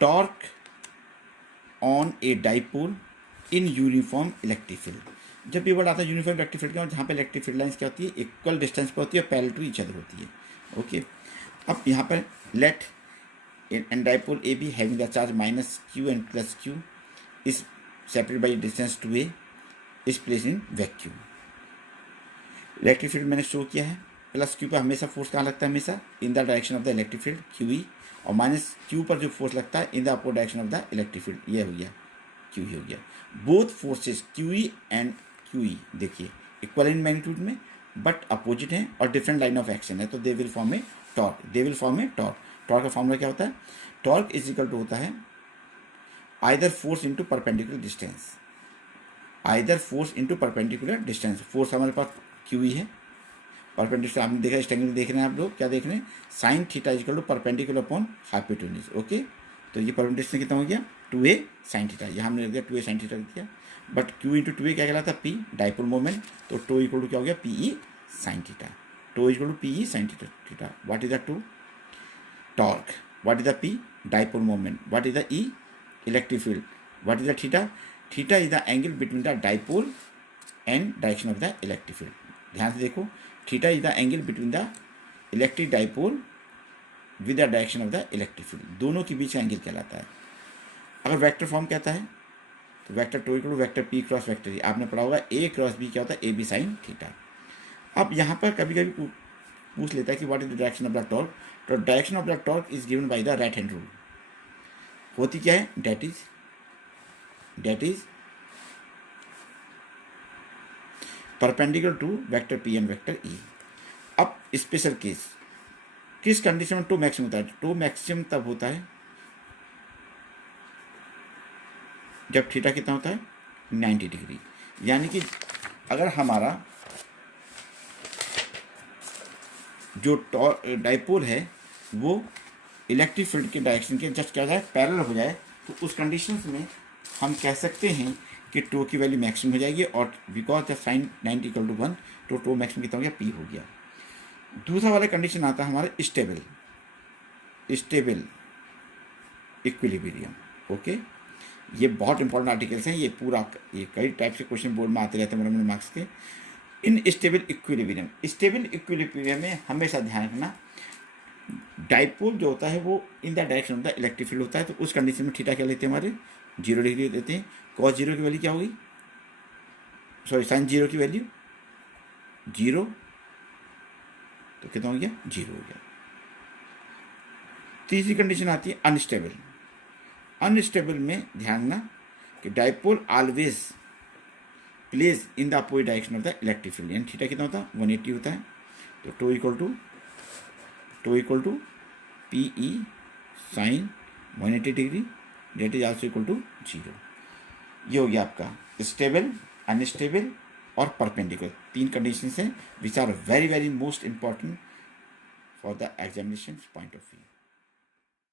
Torque on a dipole in uniform electric field. जब ये word आता है यूनिफॉर्म इलेक्ट्रिक फील्ड का, जहाँ पे इलेक्ट्रिक फील्ड लाइन्स क्या होती है, इक्वल डिस्टेंस पर होती है, पैरेलल टू ईच अदर होती है। ओके, अब यहाँ पर let an dipole A B having the charge minus Q and plus Q is separated by distance two A is place in vacuum. Electric field मैंने show किया है, plus Q पर हमेशा फोर्स कहाँ लगता है, हमेशा in the direction of the electric field Q E, और माइनस क्यू पर जो फोर्स लगता है इन the opposite direction of the electric field, ये हो गया क्यू ही हो गया। Both forces Q E and Q E देखिए इक्वल इन मैग्नीट्यूड में बट अपोजिट हैं और डिफरेंट लाइन ऑफ एक्शन है, तो they will form A torque, they will form A torque. Torque का फॉर्मूला क्या होता है, टॉर्क इज इक्वल टू होता है either force into perpendicular distance, either force into perpendicular distance. Force हमारे पास Q E है, परपेंडिकुलर आपने देखा, स्ट्रेंगल देख रहे हैं आप लोग, क्या देख रहे हैं, sine theta is equal to perpendicular upon hypotenuse. Okay, तो ये परपेंडिकुलर कितना हो गया, 2a साइन थीटा, यहाँ हमने लिख दिया 2a साइन थीटा लिख दिया, बट q इंटू 2a क्या कहलाता है, p डाइपोल मोमेंट, तो टो इक्वल टू क्या हो गया, pe sine theta, tau equal to pe sine theta. What is the tau, torque, what is the p dipole moment, what is the e electric field, what is the theta, theta is the angle between the dipole and direction of the electric field. ध्यान से देखो, theta is the angle between the electric dipole with the direction of the electric field, दोनों के बीच angle कहलाता है। अगर vector form कहता है तो vector tau equal to vector P cross vector, आपने पढ़ा होगा ए क्रॉस बी क्या होता है, ए बी साइन थीटा। अब यहाँ पर कभी कभी पूछ लेता है कि what is the direction of the torque, तो direction of the torque is given by the right hand rule. होती क्या है, that is perpendicular to vector P and vector E. अब स्पेशल केस, किस कंडीशन में टो मैक्सिमम होता है, to maximum तब होता है जब थीटा कितना होता है, 90 डिग्री। यानी कि अगर हमारा जो डाइपोल है वो इलेक्ट्रिक फील्ड के डायरेक्शन के जस्ट क्या जाए, पैरेलल हो जाए, तो उस कंडीशंस में हम कह सकते हैं कि टो की वैल्यू मैक्सिमम हो जाएगी, और because the sine 90 equal to 1, तो टो मैक्सिमम कितना हो गया, p हो गया। दूसरा वाला कंडीशन आता है हमारा स्टेबल इक्विलिब्रियम। ओके, ये बहुत इंपॉर्टेंट आर्टिकल्स हैं, ये पूरा ये कई टाइप से क्वेश्चन बोर्ड में आते रहते हैं मेरे मार्क्स के। इन स्टेबल इक्विलिब्रियम में हमेशा ध्यान रखना, डाइपोल जो होता है वो in the direction of the electric field होता है, तो उस कंडीशन में थीटा क्या लेते हैं, हमारे 0 डिग्री देते हैं। कॉस 0 की वैल्यू क्या होगी, सॉरी साइन 0 की वैल्यू 0, तो कितना हो गया, 0 हो गया। तीसरी कंडीशन आती है अनस्टेबल। अनस्टेबल में ध्यान ना कि dipole always place in the opposite direction of the electric field, यानी थीटा कितना होता है, 180 होता है, तो tau equal to p E sine 180 degree, that is also equal to 0। ये हो गया आपका स्टेबल, अनस्टेबल और परपेंडिकुलर, 3 कंडीशंस हैं which are very very most important for the examination point of view.